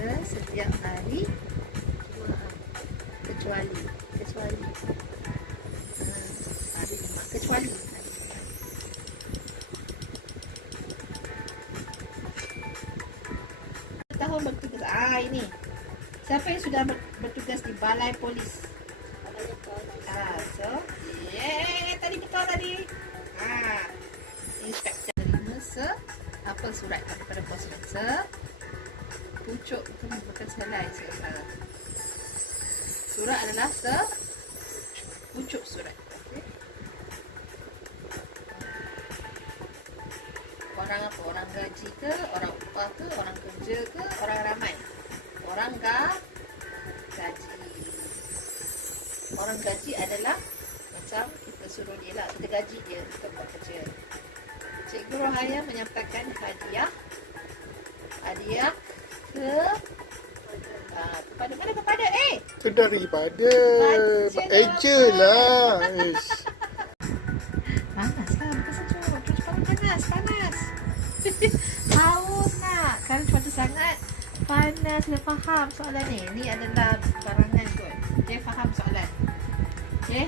kita setiap hari kecuali hari Jumaat, kecuali tahun bertugas. Ini siapa yang sudah bertugas di balai polis? So tadi betul tadi. Inspektor terima apa surat daripada bos pucuk, bukan selai sekarang. Surat adalah pucuk surat. Orang apa? Orang gaji ke? Orang upah ke? Orang kerja ke? Orang ramai? Orang gaji. Orang gaji adalah macam kita suruh dia lah, kita gaji dia untuk buat kerja. Cikgu Rohaya menyatakan hadiah kepada mana? Kepada Itu daripada eja lah. Panas lah, bukan sejuk. Cuaca panas. Haus nak. Kalau cuaca sangat panas, dia faham soalan ni. Ni adalah barangan kot. Dia faham soalan. Okay.